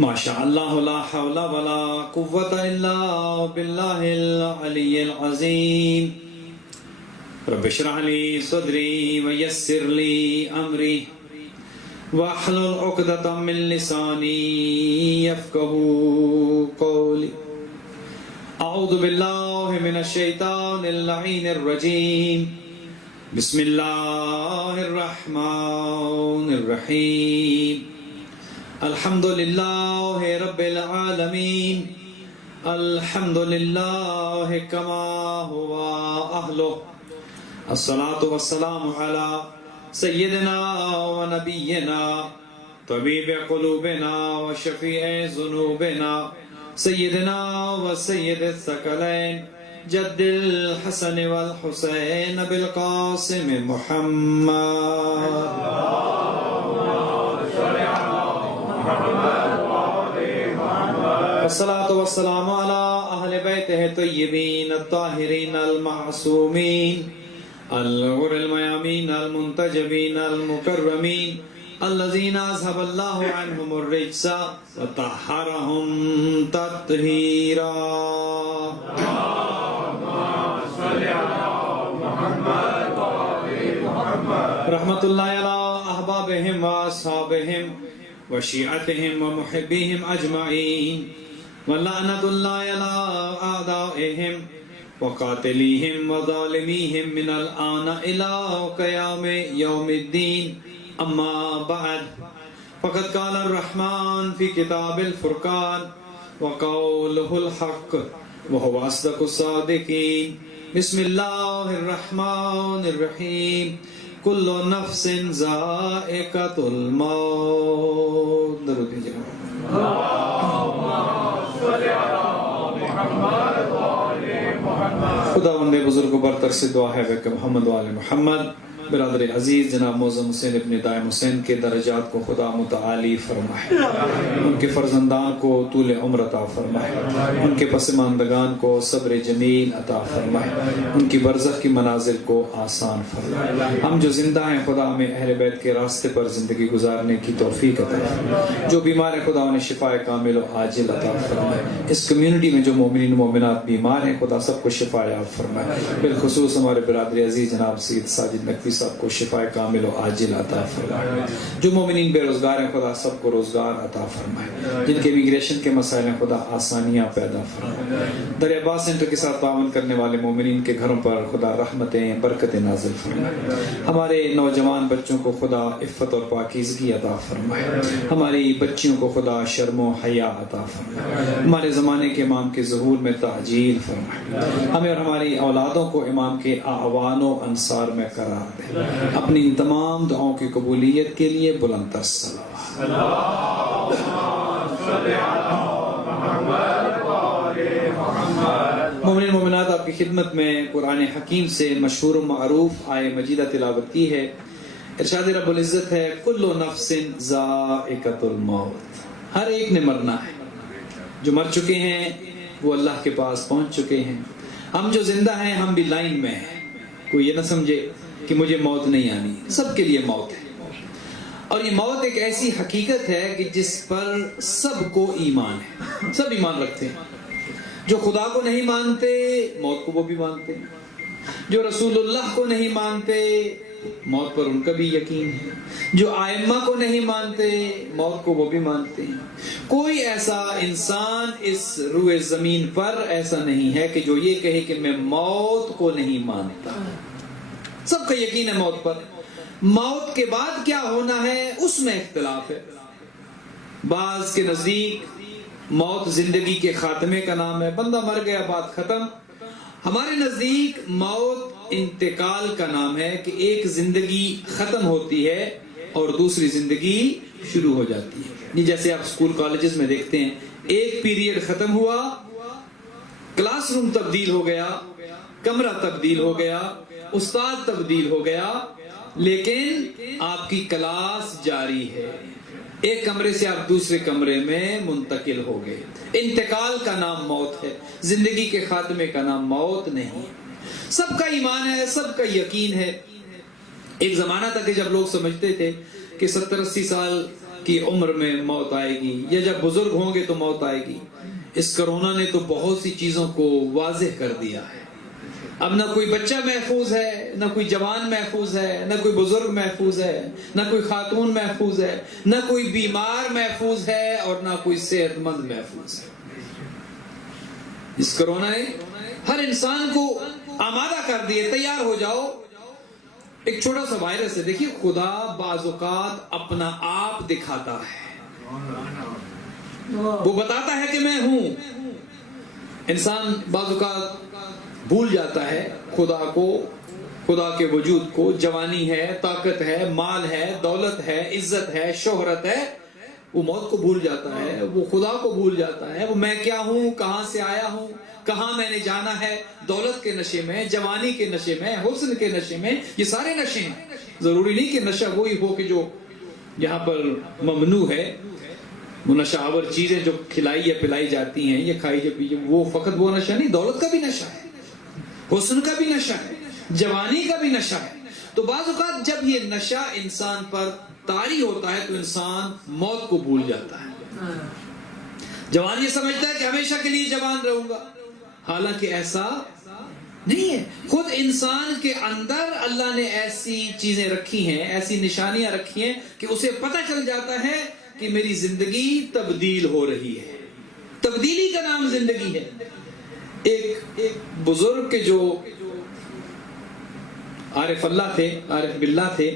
ماشاء اللہ لا حول ولا قوة الا باللہ العلی العظیم رب اشرح لی صدری ویسر لی امری واحلل عقدۃ من لسانی یفقهوا قولی اعوذ باللہ من الشیطان اللعین الرجیم بسم اللہ الرحمن الرحیم الحمد للہ رب العالمین الحمد للہ کما ہوا اہلہ الصلاة والسلام علی سیدنا و نبینا طبیب قلوبنا و شفیع ذنوبنا سیدنا و سید الثقلین جد الحسن والحسین بالقاسم محمد والصلاة والسلام على أهل بيته الطيبين الطاهرين المعصومين الغر الميامين المنتجبين المكرمين الذين أذهب الله عنهم الرجس وطهرهم تطهيرا رحمة الله على أحبابهم وأصحابهم وشيعتهم ومحبيهم أجمعين ولعنة الله على أعدائهم وقاتليهم وظالميهم من الآن إلى قيام يوم الدين أما بعد فقد قال الرحمن في كتاب الفرقان وقوله الحق وهو أصدق الصادقين بسم الله الرحمن الرحيم كل نفس ذائقة الموت درود جناب خدا بندے بزرگ برتر سے دعا ہے کہ محمد و آل محمد برادر عزیز جناب معظم حسین ابن دائم حسین کے درجات کو خدا متعالی فرمائے، ان کے فرزندان کو طول عمر عطا فرمائے، ان کے پسماندگان کو صبر جمیل عطا فرمائے، ان کی برزخ کی منازل کو آسان فرمائے۔ ہم جو زندہ ہیں خدا ہمیں اہل بیت کے راستے پر زندگی گزارنے کی توفیق عطا فرمائے، جو بیمار ہیں خدا انہیں شفا کامل و عاجل عطا فرمائے۔ اس کمیونٹی میں جو مومنین مومنات بیمار ہیں خدا سب کو شفا یاب فرمائے، بالخصوص ہمارے برادر عزیز جناب سید ساجد نقوی سب کو شفا کامل و عاجل عطا فرمائے۔ جو مومنین بے روزگار ہیں خدا سب کو روزگار عطا فرمائے، جن کے امیگریشن کے مسائل ہیں خدا آسانیاں پیدا فرمائے۔ در عباس سینٹر کے ساتھ تعاون کرنے والے مومنین کے گھروں پر خدا رحمتیں برکتیں نازل فرمائے۔ ہمارے نوجوان بچوں کو خدا عفت اور پاکیزگی عطا فرمائے، ہماری بچیوں کو خدا شرم و حیا عطا فرمائے، ہمارے زمانے کے امام کے ظہور میں تعجیل فرمائے، ہمیں اور ہماری اولادوں کو امام کے اعوان و انصار میں قرار دے۔ اپنی ان تمام دعاؤں کی قبولیت کے لیے بلند مومنین مومنات، آپ کی خدمت میں قرآن حکیم سے مشہور و معروف آیہ مجیدہ تلاوت کی ہے۔ ارشاد رب العزت ہے کل نفس ذائقۃ الموت، ہر ایک نے مرنا ہے۔ جو مر چکے ہیں وہ اللہ کے پاس پہنچ چکے ہیں، ہم جو زندہ ہیں ہم بھی لائن میں ہیں۔ کوئی یہ نہ سمجھے کہ مجھے موت نہیں آنی، سب کے لیے موت ہے۔ اور یہ موت ایک ایسی حقیقت ہے کہ جس پر سب کو ایمان ہے، سب ایمان رکھتے ہیں۔ جو خدا کو نہیں مانتے موت کو وہ بھی مانتے ہیں، جو رسول اللہ کو نہیں مانتے موت پر ان کا بھی یقین ہے، جو ائمہ کو نہیں مانتے موت کو وہ بھی مانتے ہیں۔ کوئی ایسا انسان اس روئے زمین پر ایسا نہیں ہے کہ جو یہ کہے کہ میں موت کو نہیں مانتا۔ سب کا یقین ہے موت پر۔ موت کے بعد کیا ہونا ہے اس میں اختلاف ہے۔ بعض کے نزدیک موت زندگی کے خاتمے کا نام ہے، بندہ مر گیا بات ختم۔ ہمارے نزدیک موت انتقال کا نام ہے کہ ایک زندگی ختم ہوتی ہے اور دوسری زندگی شروع ہو جاتی ہے۔ جیسے آپ اسکول کالجز میں دیکھتے ہیں، ایک پیریڈ ختم ہوا، کلاس روم تبدیل ہو گیا، کمرہ تبدیل ہو گیا، استاد تبدیل ہو گیا، لیکن آپ کی کلاس جاری ہے۔ ایک کمرے سے آپ دوسرے کمرے میں منتقل ہو گئے۔ انتقال کا نام موت ہے، زندگی کے خاتمے کا نام موت نہیں۔ سب کا ایمان ہے، سب کا یقین ہے۔ ایک زمانہ تھا کہ جب لوگ سمجھتے تھے کہ 70-80 سال کی عمر میں موت آئے گی یا جب بزرگ ہوں گے تو موت آئے گی. اس کرونا نے تو بہت سی چیزوں کو واضح کر دیا ہے. اب نہ کوئی بچہ محفوظ ہے، نہ کوئی جوان محفوظ ہے، نہ کوئی بزرگ محفوظ ہے، نہ کوئی خاتون محفوظ ہے، نہ کوئی بیمار محفوظ ہے اور نہ کوئی صحت مند محفوظ ہے. اس کرونا نے ہر انسان کو آمادہ کر دیے، تیار ہو جاؤ. ایک چھوٹا سا وائرس ہے، دیکھیے خدا بعض اوقات اپنا آپ دکھاتا ہے، وہ بتاتا ہے کہ میں ہوں. انسان بعض اوقات بھول جاتا ہے خدا کو، خدا کے وجود کو. جوانی ہے، طاقت ہے، مال ہے، دولت ہے، عزت ہے، شہرت ہے، وہ موت کو بھول جاتا ہے، وہ خدا کو بھول جاتا ہے. وہ میں کیا ہوں، کہاں سے آیا ہوں، کہاں میں نے جانا ہے. دولت کے نشے میں، جوانی کے نشے میں، حسن کے نشے میں، یہ سارے نشے ہیں. ضروری نہیں کہ نشہ وہی ہو کہ جو یہاں پر ممنوع ہے. وہ نشہ آور چیزیں جو کھلائی یا پلائی جاتی ہیں یا کھائی یا پی، وہ فقط وہ نشہ نہیں، دولت کا بھی نشہ ہے، حسن کا بھی نشہ ہے، جوانی کا بھی نشہ ہے. تو بعض اوقات جب یہ نشہ انسان پر طاری ہوتا ہے تو انسان موت کو بھول جاتا ہے. جوان یہ سمجھتا ہے کہ ہمیشہ کے لیے جوان رہوں گا، حالانکہ ایسا نہیں ہے. خود انسان کے اندر اللہ نے ایسی چیزیں رکھی ہیں، ایسی نشانیاں رکھی ہیں کہ اسے پتہ چل جاتا ہے کہ میری زندگی تبدیل ہو رہی ہے. تبدیلی کا نام زندگی ہے. ایک بزرگ کے جو عارف اللہ تھے، عارف باللہ تھے،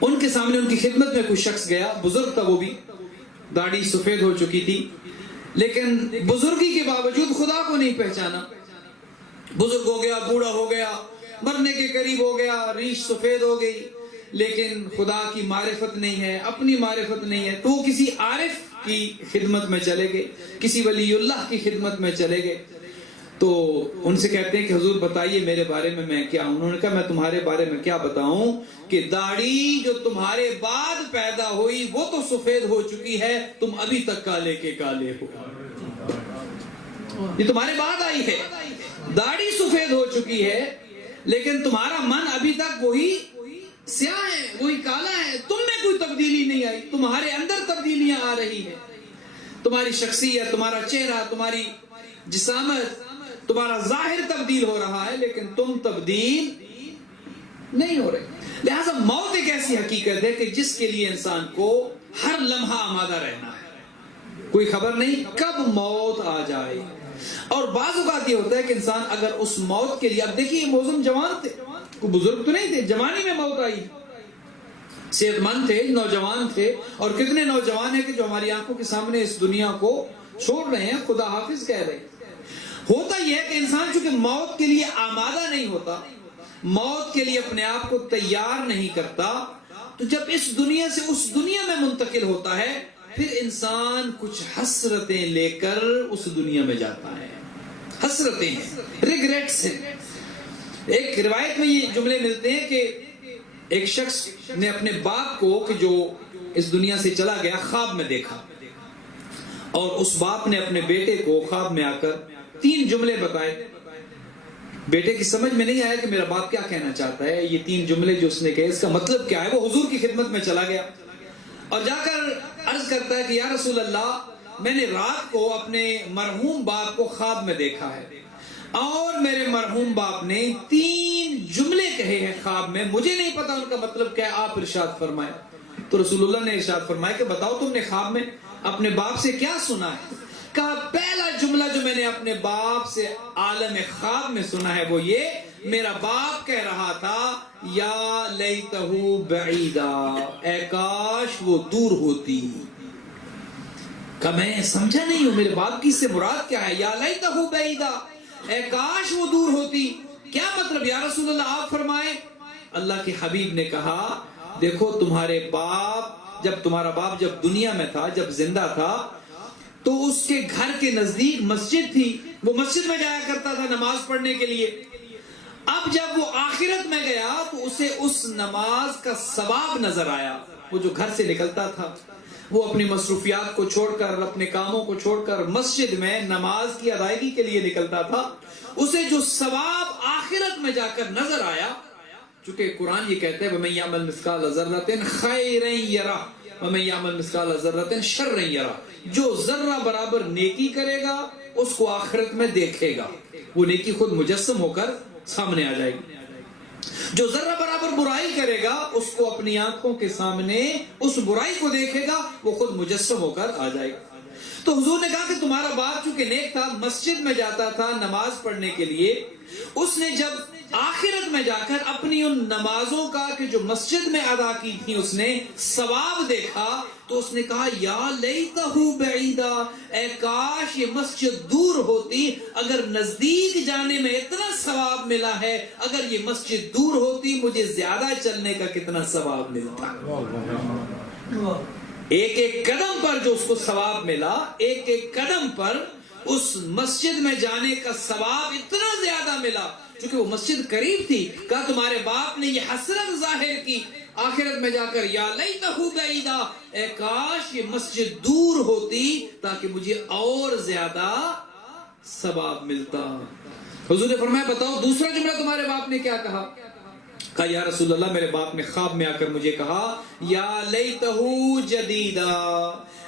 ان کے سامنے ان کی خدمت میں کوئی شخص گیا. بزرگ تھا، وہ بھی داڑھی سفید ہو چکی تھی، لیکن بزرگی کے باوجود خدا کو نہیں پہچانا. بزرگ ہو گیا، بوڑھا ہو گیا، مرنے کے قریب ہو گیا، ریش سفید ہو گئی، لیکن خدا کی معرفت نہیں ہے، اپنی معرفت نہیں ہے. تو وہ کسی عارف کی خدمت میں چلے گئے، کسی ولی اللہ کی خدمت میں چلے گئے. تو ان سے کہتے ہیں کہ حضور بتائیے میرے بارے میں کیا ہوں. انہوں نے کہا میں تمہارے بارے میں کیا بتاؤں کہ داڑھی جو تمہارے بعد پیدا ہوئی وہ تو سفید ہو چکی ہے، تم ابھی تک کالے کے کالے ہو. یہ تمہارے بعد آئی ہے، داڑھی سفید ہو چکی ہے، لیکن تمہارا من ابھی تک وہی سیاہ ہے، وہی کالا ہے. تم میں کوئی تبدیلی نہیں آئی، تمہارے اندر تبدیلیاں آ رہی ہیں. تمہاری شخصیت، تمہارا چہرہ، تمہاری جسامت، تمہارا ظاہر تبدیل ہو رہا ہے، لیکن تم تبدیل نہیں ہو رہے. لہذا موت ایک ایسی حقیقت ہے کہ جس کے لیے انسان کو ہر لمحہ آمادہ رہنا ہے. کوئی خبر نہیں کب موت آ جائے. اور بعض اوقات یہ ہوتا ہے کہ انسان اگر اس موت کے لیے، اب دیکھیے یہ موزم جوان تھے، کوئی بزرگ تو نہیں تھے، جوانی میں موت آئی. صحت مند تھے، نوجوان تھے. اور کتنے نوجوان ہیں کہ جو ہماری آنکھوں کے سامنے اس دنیا کو چھوڑ رہے ہیں، خدا حافظ کہہ رہے ہیں. ہوتا یہ ہے کہ انسان چونکہ موت کے لیے آمادہ نہیں ہوتا، موت کے لیے اپنے آپ کو تیار نہیں کرتا، تو جب اس دنیا سے اس دنیا میں منتقل ہوتا ہے پھر انسان کچھ حسرتیں لے کر اس دنیا میں جاتا ہے. حسرتیں ہیں، ریگریٹس ہیں. ایک روایت میں یہ جملے ملتے ہیں کہ ایک شخص نے اپنے باپ کو کہ جو اس دنیا سے چلا گیا خواب میں دیکھا، اور اس باپ نے اپنے بیٹے کو خواب میں آ کر 3 جملے بتائے. بیٹے کی سمجھ میں نہیں آیا کہ میرا باپ کیا کہنا چاہتا ہے. یہ 3 جملے جو اس نے کہے اس کا مطلب کیا ہے. وہ حضور کی خدمت میں چلا گیا اور جا کر عرض کرتا ہے کہ یا رسول اللہ، میں نے رات کو اپنے مرحوم باپ کو خواب میں دیکھا ہے، اور میرے مرحوم باپ نے 3 جملے کہے ہیں خواب میں، مجھے نہیں پتا ان کا مطلب کیا ہے، آپ ارشاد فرمائے. تو رسول اللہ نے ارشاد فرمایا کہ بتاؤ تم نے خواب میں اپنے باپ سے کیا سنا ہے. کہا پہلا جملہ جو میں نے اپنے باپ سے عالم خواب میں سنا ہے وہ یہ، میرا باپ کہہ رہا تھا یا لیتہ بعیدا، اے کاش وہ دور ہوتی. کہ میں سمجھا نہیں ہوں میرے باپ کی سے مراد کیا ہے. یا لیتہ بعیدا، اے کاش وہ دور ہوتی، کیا مطلب یا رسول اللہ آپ فرمائیں. اللہ کے حبیب نے کہا دیکھو تمہارے باپ، تمہارا باپ جب دنیا میں تھا، جب زندہ تھا، تو اس کے گھر کے نزدیک مسجد تھی، وہ مسجد میں جایا کرتا تھا نماز پڑھنے کے لیے. اب جب وہ آخرت میں گیا تو اسے اس نماز کا ثواب نظر آیا. وہ جو گھر سے نکلتا تھا، وہ اپنی مصروفیات کو چھوڑ کر، اپنے کاموں کو چھوڑ کر مسجد میں نماز کی ادائیگی کے لیے نکلتا تھا، اسے جو ثواب آخرت میں جا کر نظر آیا. چونکہ قرآن یہ کہتا ہے وَمَن يَعْمَلْ مِثْقَالَ ذَرَّةٍ خَيْرًا يَرَهُ، وَمَن يَعْمَلْ مِثْقَالَ ذَرَّةٍ شَرًّا يَرَهُ، جو ذرہ برابر نیکی کرے گا اس کو آخرت میں دیکھے گا، وہ نیکی خود مجسم ہو کر سامنے آ جائے گی۔ جو ذرہ برابر برائی کرے گا اس کو اپنی آنکھوں کے سامنے اس برائی کو دیکھے گا، وہ خود مجسم ہو کر آ جائے گا۔ تو حضور نے کہا کہ تمہارا باپ چونکہ نیک تھا، مسجد میں جاتا تھا نماز پڑھنے کے لیے، اس نے جب آخرت میں جا کر اپنی ان نمازوں کا کہ جو مسجد میں ادا کی تھی اس نے ثواب دیکھا تو اس نے کہا یا لیتہ بعیدا، اے کاش یہ مسجد دور ہوتی، اگر نزدیک جانے میں اتنا ثواب ملا ہے، اگر یہ مسجد دور ہوتی مجھے زیادہ چلنے کا کتنا ثواب ملتا۔ ایک ایک قدم پر جو اس کو ثواب ملا، ایک ایک قدم پر اس مسجد میں جانے کا ثواب اتنا زیادہ ملا، چونکہ وہ مسجد قریب تھی۔ کہا تمہارے باپ نے یہ حسرت ظاہر کی آخرت میں جا کر یا لیتہ بعیدا، اے کاش یہ مسجد دور ہوتی تاکہ مجھے اور زیادہ ثواب ملتا۔ حضور نے فرمایا بتاؤ دوسرا جملہ تمہارے باپ نے کیا کہا؟ کہا یا رسول اللہ میرے باپ نے خواب میں آ کر مجھے کہا یا لیتہ جدیدا،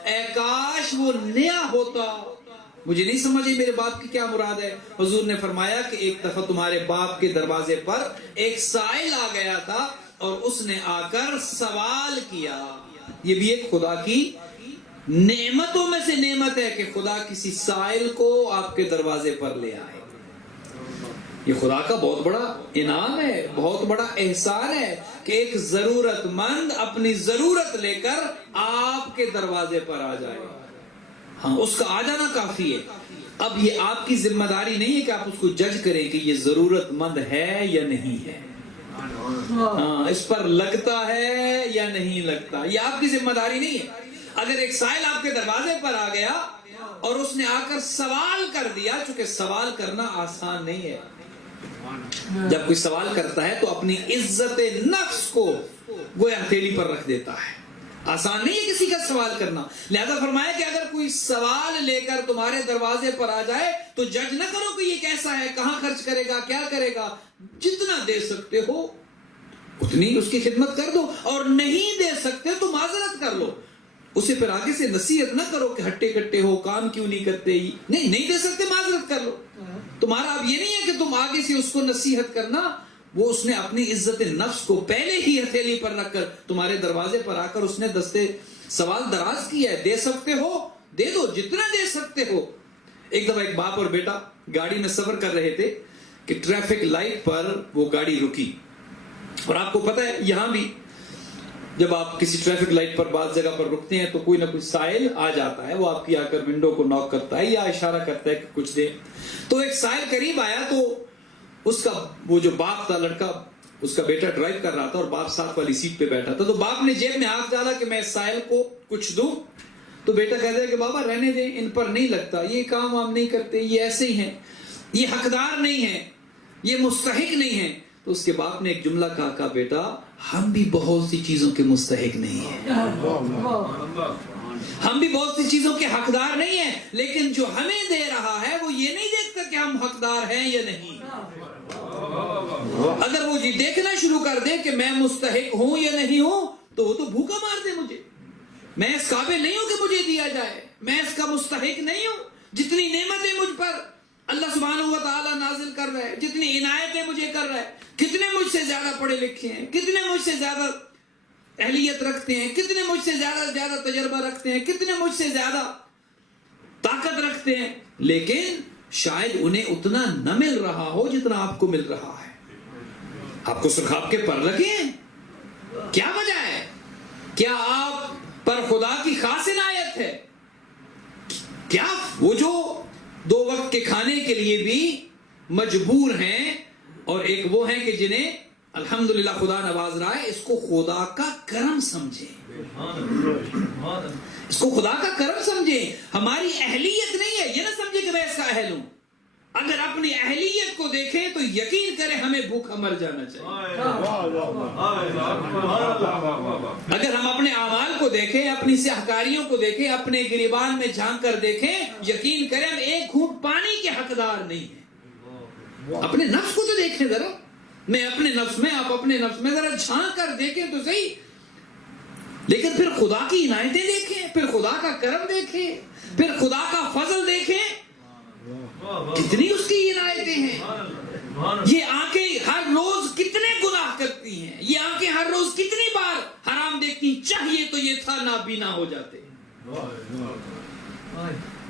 اے کاش وہ نیا ہوتا۔ مجھے نہیں سمجھے میرے باپ کی کیا مراد ہے۔ حضور نے فرمایا کہ ایک دفعہ تمہارے باپ کے دروازے پر ایک سائل آ گیا تھا اور اس نے آ کر سوال کیا۔ یہ بھی ایک خدا کی نعمتوں میں سے نعمت ہے کہ خدا کسی سائل کو آپ کے دروازے پر لے آئے۔ یہ خدا کا بہت بڑا انعام ہے، بہت بڑا احسان ہے کہ ایک ضرورت مند اپنی ضرورت لے کر آپ کے دروازے پر آ جائے۔ ہاں اس کا آ جانا کافی ہے۔ اب یہ آپ کی ذمہ داری نہیں ہے کہ آپ اس کو جج کریں کہ یہ ضرورت مند ہے یا نہیں ہے، ہاں اس پر لگتا ہے یا نہیں لگتا، یہ آپ کی ذمہ داری نہیں ہے۔ اگر ایک سائل آپ کے دروازے پر آ گیا اور اس نے آ کر سوال کر دیا، چونکہ سوال کرنا آسان نہیں ہے، جب کوئی سوال کرتا ہے تو اپنی عزت نفس کو گویا ہتھیلی پر رکھ دیتا ہے، آسان نہیں ہے کسی کا سوال کرنا۔ لہذا فرمایا کہ اگر کوئی سوال لے کر تمہارے دروازے پر آ جائے تو جج نہ کرو کہ یہ کیسا ہے، کہاں خرچ کرے گا، کیا کرے گا، جتنا دے سکتے ہو اتنی اس کی خدمت کر دو، اور نہیں دے سکتے تو معذرت کر لو۔ اسے پھر آگے سے نصیحت نہ کرو کہ ہٹے کٹے ہو، کام کیوں نہیں کرتے، نہیں دے سکتے معذرت کر لو۔ تمہارا اب یہ نہیں ہے کہ تم آگے سے اس کو نصیحت کرنا، وہ اس نے اپنی عزت نفس کو پہلے ہی ہتھیلی پر رکھ کر تمہارے دروازے پر آ کر اس نے دستے سوال دراز کیا ہے، دے سکتے ہو دے دو، جتنا دے سکتے ہو۔ ایک دفعہ ایک باپ اور بیٹا گاڑی میں سفر کر رہے تھے کہ ٹریفک لائٹ پر وہ گاڑی رکی، اور آپ کو پتہ ہے یہاں بھی جب آپ کسی ٹریفک لائٹ پر بعض جگہ پر رکتے ہیں تو کوئی نہ کوئی سائل آ جاتا ہے، وہ آپ کی آ کر ونڈو کو ناک کرتا ہے یا اشارہ کرتا ہے کہ کچھ دے۔ تو ایک سائل قریب آیا تو اس کا وہ جو باپ تھا، لڑکا اس کا بیٹا ڈرائیو کر رہا تھا اور باپ ساتھ والی سیٹ پہ بیٹھا تھا، تو باپ نے جیب میں ہاتھ ڈالا کہ میں سائل کو کچھ دوں، تو بیٹا کہتا ہے کہ بابا رہنے دیں، ان پر نہیں لگتا، یہ کام ہم نہیں کرتے، یہ ایسے ہی ہیں، یہ حقدار نہیں ہیں، یہ مستحق نہیں ہیں۔ تو اس کے باپ نے ایک جملہ کہا بیٹا ہم بھی بہت سی چیزوں کے مستحق نہیں ہیں، ہم بھی بہت سی چیزوں کے حقدار نہیں ہیں، لیکن جو ہمیں دے رہا ہے وہ یہ نہیں دیکھتا کہ ہم حقدار ہیں یا نہیں۔ اگر وہ یہ دیکھنا شروع کر دے کہ میں مستحق ہوں یا نہیں ہوں تو وہ تو بھوکا مار دے مجھے، میں اس قابل نہیں ہوں کہ مجھے دیا جائے، میں اس کا مستحق نہیں ہوں۔ جتنی نعمتیں مجھ پر اللہ سبحانہ و تعالیٰ نازل کر رہا ہے، جتنی عنایتیں مجھے کر رہا ہے، کتنے مجھ سے زیادہ پڑھے لکھے ہیں، کتنے مجھ سے زیادہ اہلیت رکھتے ہیں، کتنے مجھ سے زیادہ تجربہ رکھتے ہیں، کتنے مجھ سے زیادہ طاقت رکھتے ہیں، لیکن شاید انہیں اتنا نہ مل رہا ہو جتنا آپ کو مل رہا ہے۔ آپ کو صرف آپ کے پر لگے ہیں، کیا وجہ ہے؟ کیا آپ پر خدا کی خاص عنایت ہے؟ کیا وہ جو 2 وقت کے کھانے کے لیے بھی مجبور ہیں، اور ایک وہ ہیں کہ جنہیں الحمدللہ خدا نواز رہا ہے، اس کو خدا کا کرم سمجھیں، اس کو خدا کا کرم سمجھیں۔ ہماری اہلیت نہیں ہے، یہ نہ سمجھے کہ میں اس کا اہل ہوں۔ اگر اپنی اہلیت کو دیکھیں تو یقین کریں ہمیں بھوکا مر جانا چاہیے۔ اگر ہم اپنے اعمال کو دیکھیں، اپنی سیاہکاریوں کو دیکھیں، اپنے گریبان میں جھانک کر دیکھیں، یقین کریں ہم ایک گھونٹ پانی کے حقدار نہیں ہیں۔ اپنے نفس کو تو دیکھیں ذرا، میں اپنے نفس میں، آپ اپنے نفس میں ذرا جھانک کر دیکھیں تو صحیح۔ لیکن پھر خدا کی عنایتیں دیکھیں، پھر خدا کا کرم دیکھیں، پھر خدا کا فضل دیکھیں، کتنی اس کی عنایتیں ہیں۔ یہ آنکھیں ہر روز کتنے گناہ کرتی ہیں، یہ آنکھیں ہر روز کتنی بار حرام دیکھتی، چاہیے تو یہ تھا نابینا ہو جاتے۔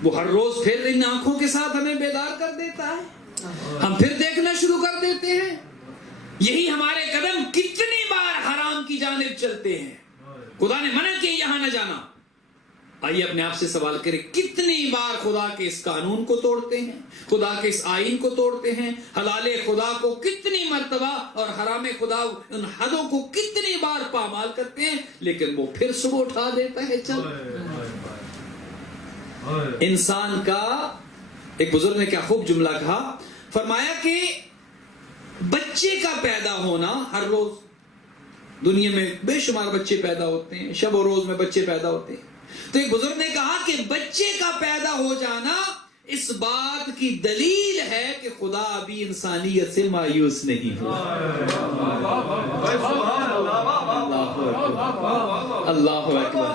وہ ہر روز پھر ان آنکھوں کے ساتھ ہمیں بیدار کر دیتا ہے، ہم پھر دیکھنا شروع کر دیتے ہیں۔ یہی ہمارے قدم کتنی بار حرام کی جانب چلتے ہیں۔ خدا نے منع کیا یہاں نہ جانا، آئیے اپنے آپ سے سوال کریں، کتنی بار خدا کے اس قانون کو توڑتے ہیں، خدا کے اس آئین کو توڑتے ہیں، حلال خدا کو کتنی مرتبہ اور حرام خدا ان حدوں کو کتنی بار پامال کرتے ہیں، لیکن وہ پھر صبح اٹھا دیتا ہے۔ چل انسان کا ایک بزرگ نے کیا خوب جملہ کہا، فرمایا کہ بچے کا پیدا ہونا ہر روز، دنیا میں بے شمار بچے پیدا ہوتے ہیں، شب و روز میں بچے پیدا ہوتے ہیں، تو ایک بزرگ نے کہا کہ بچے کا پیدا ہو جانا اس بات کی دلیل ہے کہ خدا ابھی انسانیت سے مایوس نہیں ہوا۔ اللہ اکبر۔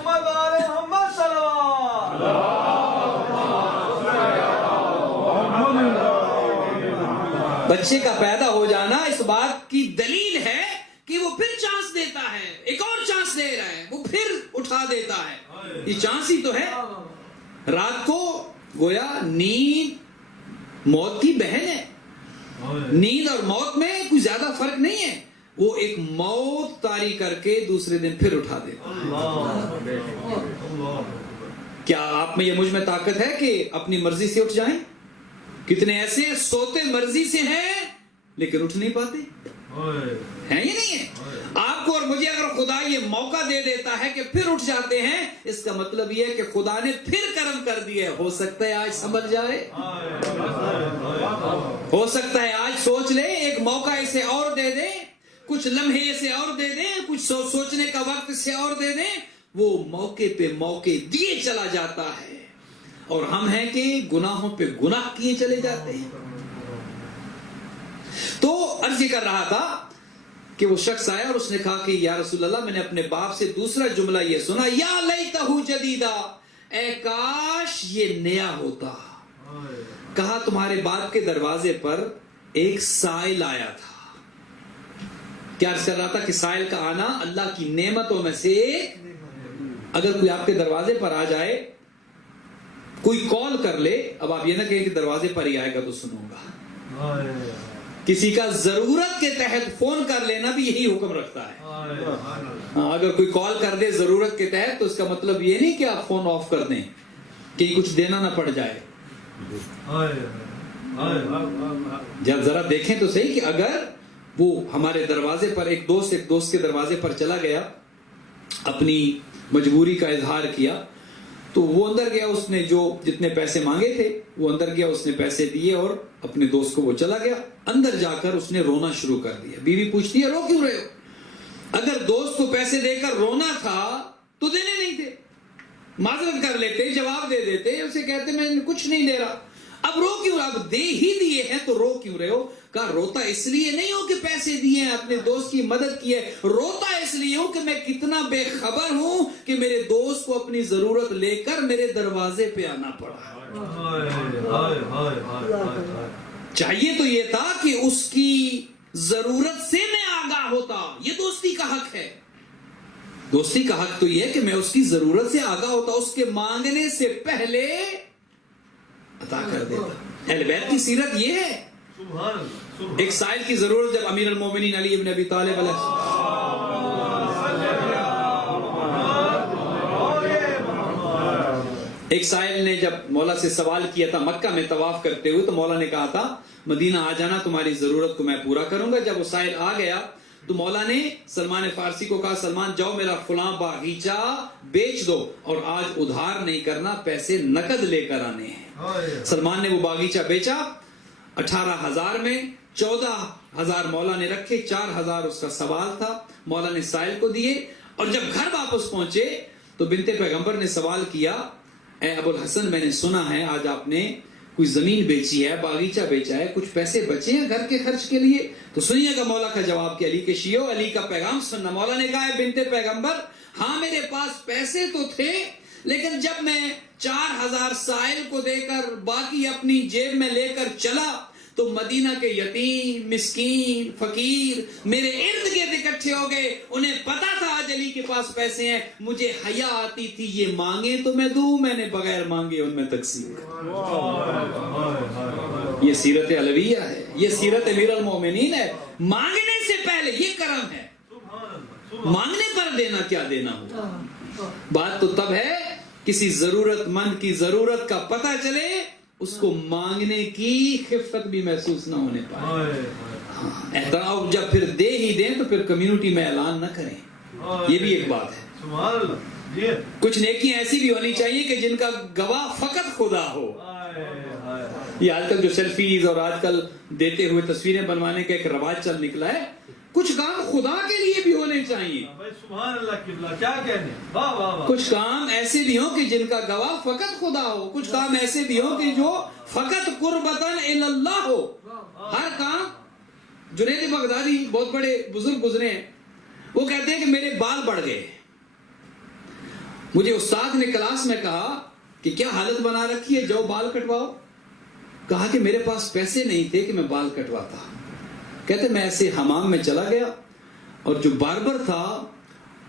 بچے کا پیدا ہو جانا اس بات کی دلیل ہے کہ وہ پھر چانس دیتا ہے، ایک اور چانس دے رہا ہے، وہ پھر اٹھا دیتا ہے۔ یہ چانس ہی تو ہے۔ رات کو گویا نیند موت کی بہن ہے، نیند اور موت میں کوئی زیادہ فرق نہیں ہے، وہ ایک موت طاری کر کے دوسرے دن پھر اٹھا دیتا ہے۔ کیا آپ میں یا مجھ میں طاقت ہے کہ اپنی مرضی سے اٹھ جائیں؟ کتنے ایسے سوتے مرضی سے ہیں لیکن اٹھ نہیں پاتے ہیں، یہ نہیں ہے؟ آپ کو اور مجھے اگر خدا یہ موقع دے دیتا ہے کہ پھر اٹھ جاتے ہیں، اس کا مطلب یہ ہے کہ خدا نے پھر کرم کر دیا ہے۔ ہو سکتا ہے آج سمجھ جائے، ہو سکتا ہے آج سوچ لے، ایک موقع اسے اور دے دیں، کچھ لمحے اسے اور دے دیں، کچھ سوچنے کا وقت اسے اور دے دیں، وہ موقع پہ موقع دیے چلا جاتا ہے، اور ہم ہیں کہ گناہوں پہ گناہ کیے چلے جاتے ہیں۔ تو عرض یہ کر رہا تھا کہ وہ شخص آیا اور اس نے کہا کہ یا رسول اللہ، میں نے اپنے باپ سے دوسرا جملہ یہ سنا، یا لیتہ جدیدہ، اے کاش یہ نیا ہوتا۔ کہا تمہارے باپ کے دروازے پر ایک سائل آیا تھا۔ کیا عرض کر رہا تھا کہ سائل کا آنا اللہ کی نعمتوں میں سے ایک، اگر کوئی آپ کے دروازے پر آ جائے، کوئی کال کر لے، اب آپ یہ نہ کہیں کہ دروازے پر ہی آئے گا تو سنوں گا، کسی کا ضرورت کے تحت فون کر لینا بھی یہی حکم رکھتا ہے۔ اگر کوئی کال کر دے ضرورت کے تحت تو اس کا مطلب یہ نہیں کہ آپ فون آف کر دیں کہ کچھ دینا نہ پڑ جائے۔ جب ذرا دیکھیں تو صحیح کہ اگر وہ ہمارے دروازے پر ایک دوست کے دروازے پر چلا گیا، اپنی مجبوری کا اظہار کیا، تو وہ اندر گیا، اس نے جو جتنے پیسے مانگے تھے وہ اندر گیا، اس نے پیسے دیے اور اپنے دوست کو وہ چلا گیا۔ اندر جا کر اس نے رونا شروع کر دیا۔ بیوی پوچھتی ہے رو کیوں رہے ہو؟ اگر دوست کو پیسے دے کر رونا تھا تو دینے نہیں تھے، معذرت کر لیتے، جواب دے دیتے، اسے کہتے میں کچھ نہیں دے رہا، اب رو کیوں رہا؟ اب دے ہی دیے ہیں تو رو کیوں رہے ہو؟ کہا روتا اس لیے نہیں ہو کہ پیسے دیے ہیں، اپنے دوست کی مدد کی ہے، روتا اس لیے ہوں کہ میں کتنا بے خبر ہوں کہ میرے دوست کو اپنی ضرورت لے کر میرے دروازے پہ آنا پڑا۔ چاہیے تو یہ تھا کہ اس کی ضرورت سے میں آگاہ ہوتا، یہ دوستی کا حق ہے۔ دوستی کا حق تو یہ ہے کہ میں اس کی ضرورت سے آگاہ ہوتا، اس کے مانگنے سے پہلے عطا کر دیتا۔ اہل بیت کی سیرت یہ ہے۔ ایک سائل کی ضرورت جب امیر المومنین علی ابن ابی طالب علیہ ایک سائل نے جب مولا سے سوال کیا تھا مکہ میں طواف کرتے ہوئے، تو مولا نے کہا تھا مدینہ آ جانا، تمہاری ضرورت کو میں پورا کروں گا۔ جب وہ سائل آ گیا تو مولا نے سلمان فارسی کو کہا سلمان جاؤ میرا فلاں باغیچہ بیچ دو، اور آج ادھار نہیں کرنا، پیسے نقد لے کر آنے ہیں۔ سلمان نے وہ باغیچہ بیچا 18,000 میں، 14,000 مولا نے رکھے، 4,000 اس کا سوال تھا، مولا نے سائل کو دیے۔ اور جب گھر واپس پہنچے تو بنت پیغمبر نے سوال کیا، اے ابو الحسن میں نے سنا ہے آج آپ نے کوئی زمین بیچی ہے، باغیچہ بیچا ہے، کچھ پیسے بچے ہیں گھر کے خرچ کے لیے؟ تو سنیے گا مولا کا جواب کہ علی کے شیعو، علی کا پیغام سننا۔ مولا نے کہا ہے بنت پیغمبر ہاں میرے پاس پیسے تو تھے، لیکن جب میں 4000 سائل کو دے کر باقی اپنی جیب میں لے کر چلا تو مدینہ کے یتیم، مسکین، فقیر میرے ارد گرد اکٹھے ہو گئے. انہیں پتا تھا آج علی کے پاس پیسے ہیں. مجھے حیا آتی تھی، یہ مانگے تو میں دوں، میں نے بغیر مانگے ان میں تقسیم کر. یہ سیرت علویہ ہے، یہ سیرت امیر المومنین ہے. مانگنے سے پہلے یہ کرم ہے، مانگنے پر دینا کیا دینا ہو. بات تو تب ہے کسی ضرورت مند کی ضرورت کا پتہ چلے، اس کو مانگنے کی خفت بھی محسوس نہ ہونے پائے. احترام جب پھر دے ہی دیں تو پھر کمیونٹی میں اعلان نہ کریں. یہ بھی ایک بات ہے. کچھ نیکیاں ایسی بھی ہونی چاہیے کہ جن کا گواہ فقط خدا ہو. یہ آج کل جو سیلفیز اور آج کل دیتے ہوئے تصویریں بنوانے کا ایک رواج چل نکلا ہے. کچھ کام خدا کے لیے بھی ہونے چاہیے. سبحان اللہ قبلہ، کیا کہنے. واہ واہ واہ. کچھ کام ایسے بھی ہوں کہ جن کا گواہ فقط خدا ہو. کچھ کام ایسے بھی ہوں کہ جو فقط قربتاً الی اللہ ہو. ہر کام. جنید بغدادی بہت بڑے بزرگ گزرے ہیں، وہ کہتے ہیں کہ میرے بال بڑھ گئے. مجھے استاد نے کلاس میں کہا کہ کیا حالت بنا رکھی ہے، جاؤ بال کٹواؤ. کہا کہ میرے پاس پیسے نہیں تھے کہ میں بال کٹواتا. کہتے میں ایسے حمام میں چلا گیا اور جو باربر تھا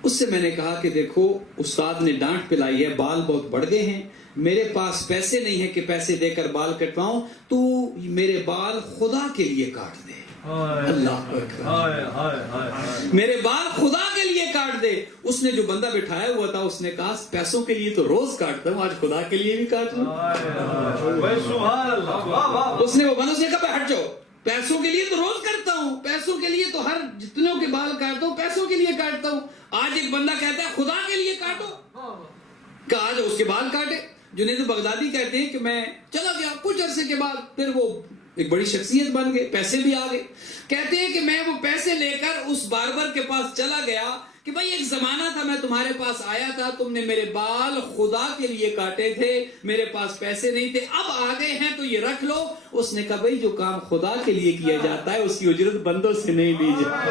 اس سے میں نے کہا کہ دیکھو استاد نے ڈانٹ پلائی ہے، بال بہت بڑھ گئے ہیں، میرے پاس پیسے نہیں ہے کہ پیسے دے کر بال کٹواؤں، تو میرے بال خدا کے لیے کاٹ دے. اللہ اکبر. میرے بال خدا کے لیے کاٹ دے. اس نے جو بندہ بٹھایا ہوا تھا اس نے کہا پیسوں کے لیے تو روز کاٹتا ہوں، آج خدا کے لیے بھی کاٹ لوں. اس نے وہ بندہ سے کہا ہٹ جاؤ، پیسوں کے لیے تو روز کرتا ہوں، پیسوں کے لیے تو ہر جتنوں کے بال کاٹتا ہوں پیسوں کے لیے کاٹتا ہوں. آج ایک بندہ کہتا ہے خدا کے لیے کاٹو. کہا آج اس کے بال کاٹے. جنید بغدادی کہتے ہیں کہ میں چلا گیا، کچھ عرصے کے بعد پھر وہ ایک بڑی شخصیت بن گئے، پیسے بھی آ گئے. کہتے ہیں کہ میں وہ پیسے لے کر اس باربر کے پاس چلا گیا کہ بھائی ایک زمانہ تھا میں تمہارے پاس آیا تھا، تم نے میرے بال خدا کے لیے کاٹے تھے، میرے پاس پیسے نہیں تھے، اب آ گئے ہیں تو یہ رکھ لو. اس نے کہا بھائی جو کام خدا کے لیے کیا جاتا ہے اس کی اجرت بندوں سے نہیں لی جاتی.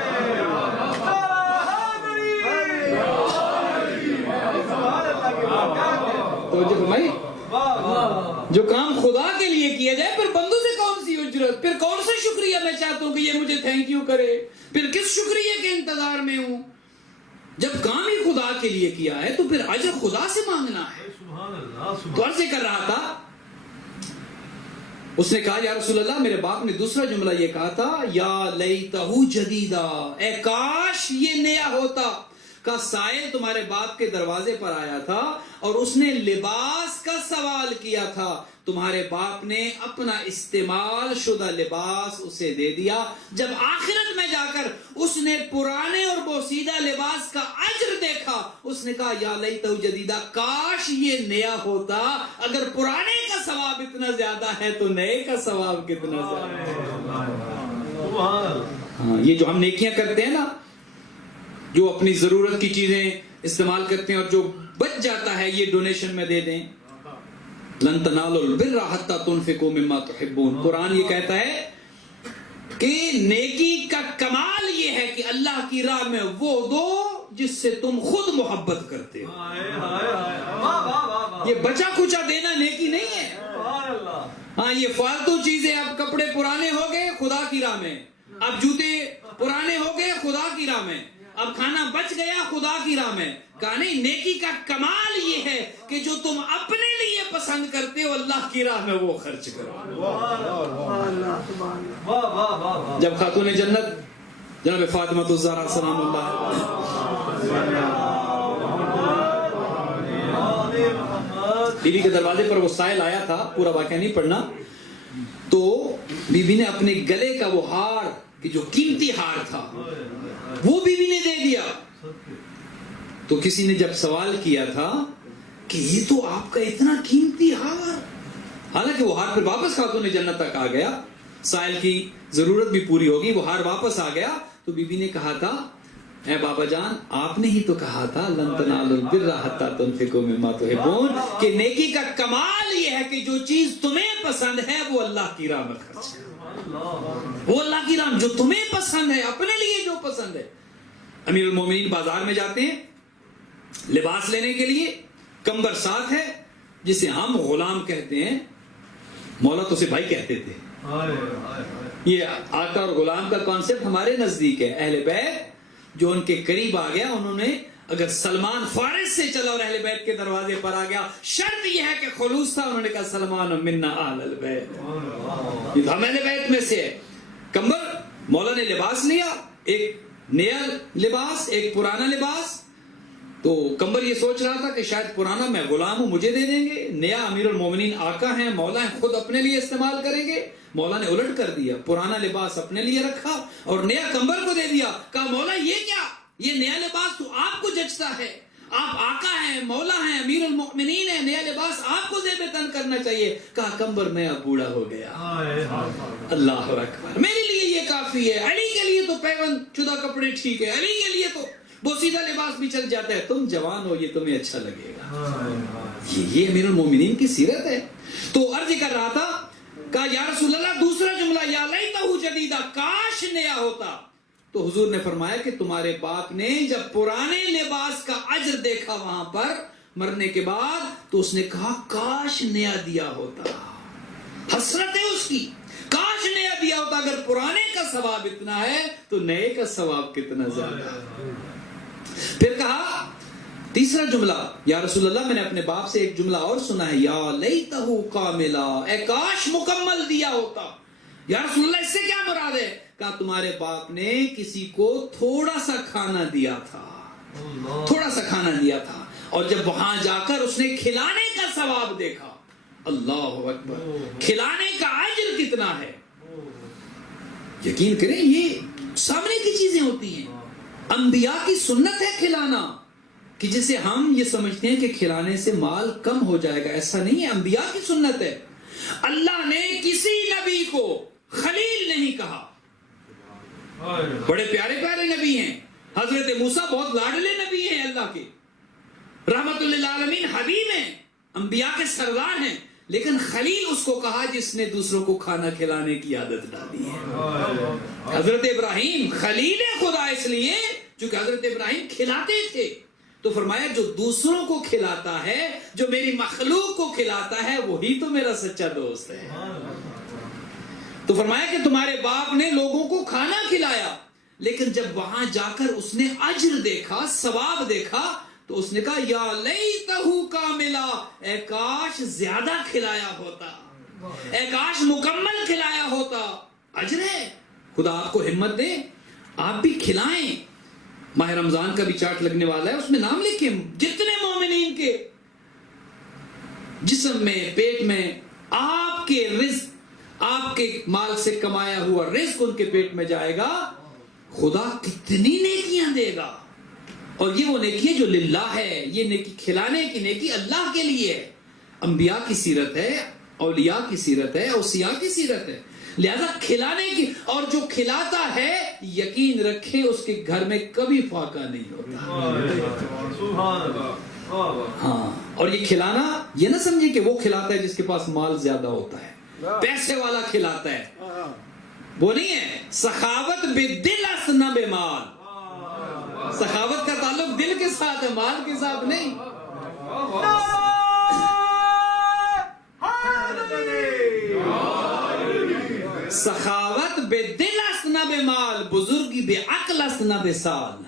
تو جو بھائی جو کام خدا کے لیے کیا جائے پھر بندوں سے کون سی اجرت، پھر کون سے شکریہ میں چاہتا ہوں کہ یہ مجھے تھینک یو کرے، پھر کس شکریہ کے انتظار میں ہوں. جب کام ہی خدا کے لیے کیا ہے تو پھر اجر خدا سے مانگنا ہے. تو عرض کر رہا تھا، اس نے کہا یا رسول اللہ، میرے باپ نے دوسرا جملہ یہ کہا تھا یا لیتہ جدیدہ، اے کاش یہ نیا ہوتا. کا سائل تمہارے باپ کے دروازے پر آیا تھا اور اس نے لباس کا سوال کیا تھا، تمہارے باپ نے اپنا استعمال شدہ لباس اسے دے دیا. جب آخرت میں جا کر اس نے پرانے اور بوسیدہ لباس کا اجر دیکھا، اس نے کہا یا لیتہ جدیدہ، کاش یہ نیا ہوتا. اگر پرانے کا ثواب اتنا زیادہ ہے تو نئے کا ثواب کتنا زیادہ ہے. ہاں، یہ جو ہم نیکیاں کرتے ہیں نا، جو اپنی ضرورت کی چیزیں استعمال کرتے ہیں اور جو بچ جاتا ہے یہ ڈونیشن میں دے دیں. لن تنالوا البر حتى تنفقوا مما تحبون. قرآن یہ کہتا ہے کہ نیکی کا کمال یہ ہے کہ اللہ کی راہ میں وہ دو جس سے تم خود محبت کرتے ہو. یہ بچا کچا دینا نیکی نہیں ہے. ہاں، یہ فالتو چیزیں، اب کپڑے پرانے ہو گئے خدا کی راہ میں، اب جوتے پرانے ہو گئے خدا کی راہ میں، اب کھانا بچ گیا خدا کی راہ میں. کہا نہیں، نیکی کا کمال یہ ہے کہ جو تم اپنے لیے پسند کرتے ہو اللہ کی راہ میں وہ خرچ کرو. جب خاتون جنت جناب فاطمہ الزہرا سلام اللہ بیوی کے دروازے پر وہ سائل آیا تھا، پورا واقعہ نہیں پڑھنا، تو بیوی نے اپنے گلے کا وہ ہار، کہ جو قیمتی ہار تھا، وہ بیوی نے دے دیا. تو کسی نے جب سوال کیا تھا کہ یہ تو آپ کا اتنا قیمتی ہار، حالانکہ وہ ہار پھر واپس خاتون جنت تک آ گیا، سائل کی ضرورت بھی پوری ہوگی، وہ ہار واپس آ گیا. تو بیوی نے کہا تھا اے بابا جان، آپ نے ہی تو کہا تھا لن تنالوا البر حتى تنفقوا مما تحبون، کہ نیکی کا کمال یہ ہے کہ جو چیز تمہیں پسند ہے وہ اللہ کی راہ میں خرچ کرو. وہ اللہ کی راہ جو تمہیں پسند ہے، اپنے لیے جو پسند ہے. امیر المومنین بازار میں جاتے ہیں، لباس لینے کے لیے کمبر ساتھ ہے جسے ہم غلام کہتے ہیں، مولا تو اسے بھائی کہتے تھے. یہ آقا اور غلام کا کانسیپٹ ہمارے نزدیک ہے. اہل بیت جو ان کے قریب آ گیا، انہوں نے اگر سلمان فارس سے چلا اور اہل بیت کے دروازے پر آ گیا، شرط یہ ہے کہ خلوص تھا، انہوں نے کہا سلمان منا اہل البیت، یہ ہم اہل بیت میں سے ہے. کمبر مولا نے لباس لیا، ایک نیا لباس ایک پرانا لباس. تو کمبر یہ سوچ رہا تھا کہ شاید پرانا میں غلام ہوں مجھے دے دیں گے، نیا امیر المومنین آقا ہیں مولا ہیں خود اپنے لیے استعمال کریں گے. مولا نے الٹ کر دیا، پرانا لباس اپنے لیے رکھا اور نیا کمبر کو دے دیا. کہا مولا یہ کیا، یہ نیا لباس تو آپ کو جچتا ہے، آپ آقا ہیں مولا ہیں امیر المؤمنین ہیں، نیا لباس آپ کو زیب تن کرنا چاہیے. کہا کمبر میں اب بوڑھا ہو گیا، اللہ اکبر، میرے لیے یہ کافی ہے، علی کے لیے تو پیون شدہ کپڑے ٹھیک ہے، علی کے لیے تو بوسیدہ لباس بھی چل جاتا ہے، تم جوان ہو یہ تمہیں اچھا لگے گا. یہ امیر المومنین کی سیرت ہے. تو عرض کر رہا تھا، کہا یا رسول اللہ دوسرا جملہ یا لیتہ جدیدہ، کاش نیا ہوتا. تو حضور نے فرمایا کہ تمہارے باپ نے جب پرانے لباس کا اجر دیکھا وہاں پر مرنے کے بعد تو اس نے کہا کاش نیا دیا ہوتا. حسرت ہے اس کی، کاش نیا دیا ہوتا. اگر پرانے کا ثواب اتنا ہے تو نئے کا ثواب کتنا زیادہ. پھر کہا تیسرا جملہ، یا رسول اللہ میں نے اپنے باپ سے ایک جملہ اور سنا ہے، یا لیتہ کاملا، اے کاش مکمل دیا ہوتا. یا رسول اللہ اس سے کیا مراد ہے؟ کہا تمہارے باپ نے کسی کو تھوڑا سا کھانا دیا تھا، تھوڑا سا کھانا دیا تھا، اور جب وہاں جا کر اس نے کھلانے کا ثواب دیکھا، اللہ اکبر، کھلانے کا اجر کتنا ہے. یقین کریں یہ سامنے کی چیزیں ہوتی ہیں. انبیاء کی سنت ہے کھلانا، کہ جسے ہم یہ سمجھتے ہیں کہ کھلانے سے مال کم ہو جائے گا، ایسا نہیں ہے. انبیاء کی سنت ہے. اللہ نے کسی نبی کو خلیل نہیں کہا. بڑے پیارے پیارے نبی ہیں. حضرت موسیٰ بہت لاڈلے نبی ہیں اللہ کے، رحمت للعالمین حبیب ہیں، انبیاء کے سردار ہیں. لیکن خلیل اس کو کہا جس نے دوسروں کو کھانا کھلانے کی عادت ڈالی ہے. حضرت ابراہیم خلیل خدا اس لیے چونکہ حضرت ابراہیم کھلاتے تھے. تو فرمایا جو دوسروں کو کھلاتا ہے، جو میری مخلوق کو کھلاتا ہے، وہی تو میرا سچا دوست ہے. تو فرمایا کہ تمہارے باپ نے لوگوں کو کھانا کھلایا، لیکن جب وہاں جا کر اس نے اجر دیکھا، ثواب دیکھا، تو اس نے کہا یا لیتہ کاملا، اے کاش زیادہ کھلایا ہوتا، اے کاش مکمل کھلایا ہوتا. اجر ہے. خدا آپ کو ہمت دے، آپ بھی کھلائیں. ماہ رمضان کا بھی چارٹ لگنے والا ہے، اس میں نام لکھیں جتنے مومنین کے جسم میں پیٹ میں آپ کے رزق، آپ کے مال سے کمایا ہوا رزق ان کے پیٹ میں جائے گا، خدا کتنی نیکیاں دے گا. اور یہ وہ نیکی ہے جو للہ ہے. یہ نیکی کھلانے کی نیکی اللہ کے لیے ہے. انبیاء کی سیرت ہے، اولیاء کی سیرت ہے، اوصیاء کی سیرت ہے. لہذا کھلانے کی، اور جو کھلاتا ہے یقین رکھے اس کے گھر میں کبھی فاقہ نہیں ہوتا. ہاں، اور یہ کھلانا یہ نہ سمجھے کہ وہ کھلاتا ہے جس کے پاس مال زیادہ ہوتا ہے، پیسے والا کھلاتا ہے، وہ نہیں ہے. سخاوت بالدل است نہ بے مال. سخاوت کا تعلق دل کے ساتھ ہے، مال کے ساتھ نہیں. سخاوت بے دل است نہ بے مال، بزرگی بے عقل است نہ بے سال.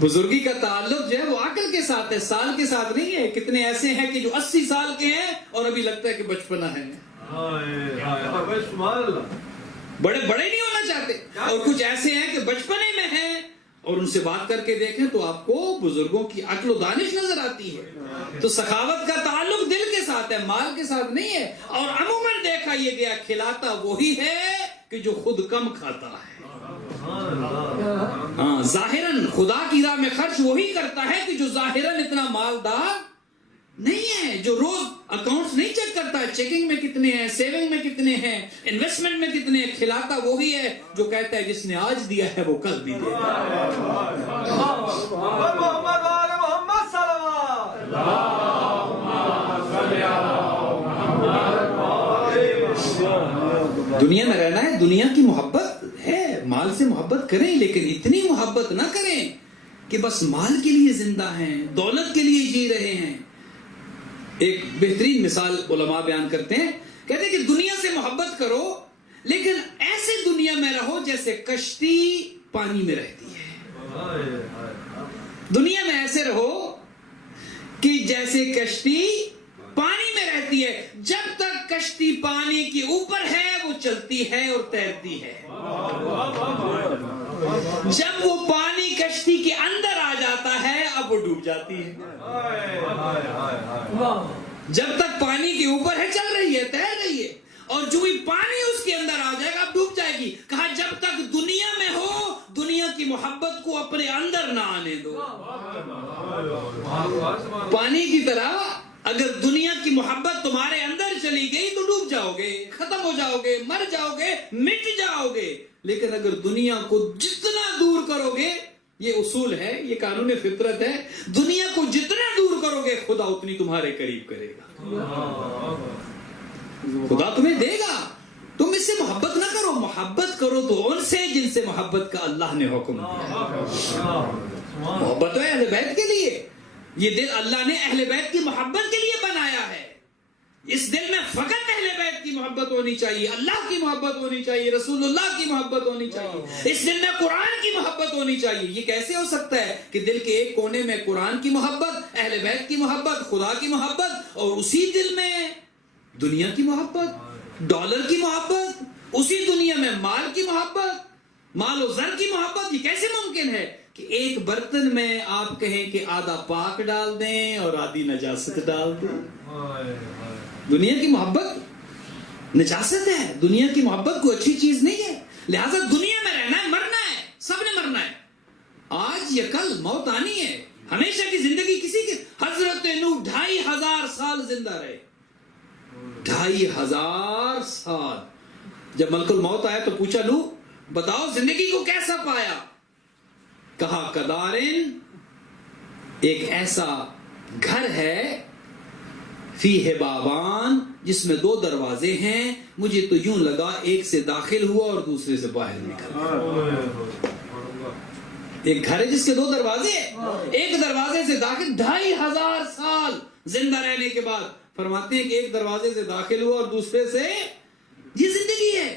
بزرگی کا تعلق جو ہے وہ عقل کے ساتھ ہے، سال کے ساتھ نہیں ہے. کتنے ایسے ہیں کہ جو 80 سال کے ہیں اور ابھی لگتا ہے کہ بچپنا ہے، بڑے بڑے نہیں ہونا چاہتے. اور کچھ ایسے ہیں کہ بچپنے میں ہیں اور ان سے بات کر کے دیکھیں تو آپ کو بزرگوں کی عقل و دانش نظر آتی ہے. تو سخاوت کا تعلق دل کے ساتھ ہے، مال کے ساتھ نہیں ہے. اور عموماً دیکھا یہ گیا کھلاتا وہی ہے کہ جو خود کم کھاتا ہے. ہاں، ظاہراً خدا کی راہ میں خرچ وہی کرتا ہے کہ جو ظاہراً اتنا مالدار نہیں ہے، جو روز اکاؤنٹس نہیں چیک کرتا ہے، چیکنگ میں کتنے ہیں، سیونگ میں کتنے ہیں، انویسٹمنٹ میں کتنے ہیں. کھلاتا وہی ہے جو کہتا ہے جس نے آج دیا ہے وہ کل بھی دے گا. دنیا میں رہنا ہے، دنیا کی محبت ہے، مال سے محبت کریں لیکن اتنی محبت نہ کریں کہ بس مال کے لیے زندہ ہیں، دولت کے لیے جی رہے ہیں. ایک بہترین مثال علماء بیان کرتے ہیں، کہتے ہیں کہ دنیا سے محبت کرو لیکن ایسے دنیا میں رہو جیسے کشتی پانی میں رہتی ہے. دنیا میں ایسے رہو کہ جیسے کشتی پانی میں رہتی ہے. جب تک کشتی پانی کے اوپر ہے وہ چلتی ہے اور تیرتی ہے. جب وہ پانی کشتی کے اندر آ جاتا ہے اب وہ ڈوب جاتی ہے. جب تک پانی کے اوپر ہے چل رہی ہے، تیر رہی ہے، اور جو ہی پانی اس کے اندر آ جائے گا اب ڈوب جائے گی. کہا جب تک دنیا میں ہو دنیا کی محبت کو اپنے اندر نہ آنے دو. پانی کی طرح اگر دنیا کی محبت تمہارے اندر چلی گئی تو ڈوب جاؤ گے، ختم ہو جاؤ گے، مر جاؤ گے، مٹ جاؤ گے. لیکن اگر دنیا کو جتنا دور کرو گے، یہ اصول ہے، یہ قانون فطرت ہے، دنیا کو جتنا دور کرو گے خدا اتنی تمہارے قریب کرے گا. خدا تمہیں دے گا. تم اس سے محبت نہ کرو، محبت کرو تو ان سے جن سے محبت کا اللہ نے حکم دیا. محبت ہے اہل بیت کے لیے. یہ دل اللہ نے اہل بیت کی محبت کے لیے بنایا ہے. اس دل میں فقط اہل بیت کی محبت ہونی چاہیے، اللہ کی محبت ہونی چاہیے، رسول اللہ کی محبت ہونی چاہیے. اس دل میں قرآن کی محبت ہونی چاہیے. یہ کیسے ہو سکتا ہے کہ دل کے ایک کونے میں قرآن کی محبت، اہل بیت کی محبت، خدا کی محبت، اور اسی دل میں دنیا کی محبت، ڈالر کی محبت، اسی دنیا میں مال کی محبت، مال و زر کی محبت. یہ کیسے ممکن ہے کہ ایک برتن میں آپ کہیں کہ آدھا پاک ڈال دیں اور آدھی نجاست ڈال دیں؟ دنیا کی محبت نجاست ہے. دنیا کی محبت کوئی اچھی چیز نہیں ہے. لہذا دنیا میں رہنا ہے، مرنا ہے، سب نے مرنا ہے. آج یا کل موت آنی ہے. ہمیشہ کی زندگی کسی کی. حضرت نوح 2500 سال زندہ رہے. 2500 سال. جب ملک الموت آیا تو پوچھا نوح بتاؤ زندگی کو کیسا پایا؟ کہا کدارن، ایک ایسا گھر ہے فیہ بابان جس میں 2 دروازے ہیں، مجھے تو یوں لگا ایک سے داخل ہوا اور دوسرے سے باہر نکلا. ایک گھر ہے جس کے 2 دروازے ہیں، ایک دروازے سے داخل. 2500 سال زندہ رہنے کے بعد فرماتے ہیں کہ ایک دروازے سے داخل ہوا اور دوسرے سے. یہ زندگی ہے.